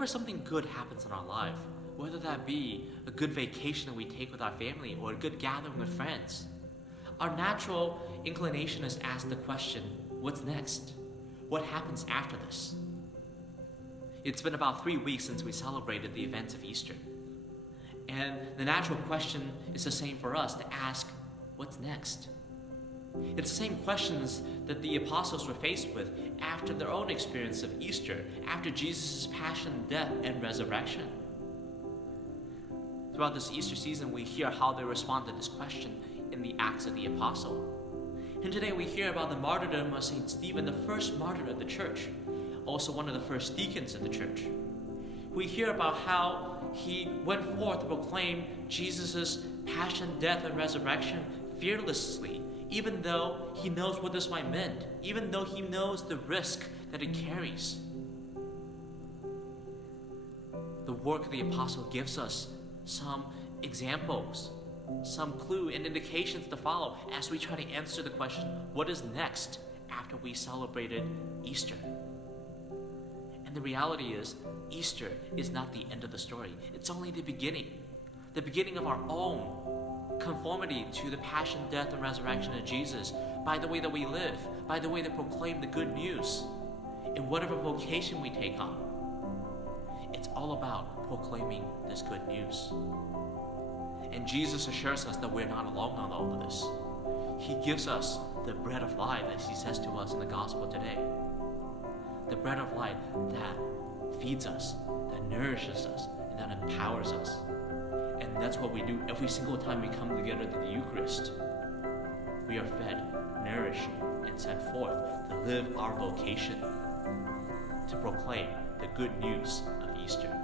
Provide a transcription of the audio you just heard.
whenever something good happens in our life, whether that be a good vacation that we take with our family or a good gathering with friends, our natural inclination is to ask the question, what's next? What happens after this? It's been about 3 weeks since we celebrated the events of Easter. And the natural question is the same for us, to ask, what's next? It's the same questions that the apostles were faced with after their own experience of Easter, after Jesus' passion, death, and resurrection. Throughout this Easter season, we hear how they respond to this question in the Acts of the Apostle. And today we hear about the martyrdom of St. Stephen, the first martyr of the church, also one of the first deacons of the church. We hear about how he went forth to proclaim Jesus' passion, death, and resurrection fearlessly, even though he knows what this might mean, even though he knows the risk that it carries. The work of the apostle gives us some examples, some clue and indications to follow as we try to answer the question, what is next after we celebrated Easter? And the reality is, Easter is not the end of the story. It's only the beginning of our own conformity to the passion, death, and resurrection of Jesus by the way that we live, by the way that proclaim the good news, in whatever vocation we take on. It's all about proclaiming this good news. And Jesus assures us that we're not alone on all of this. He gives us the bread of life, as he says to us in the gospel today. The bread of life that feeds us, that nourishes us, and that empowers us. And that's what we do every single time we come together to the Eucharist. We are fed, nourished, and sent forth to live our vocation, to proclaim the good news of Easter.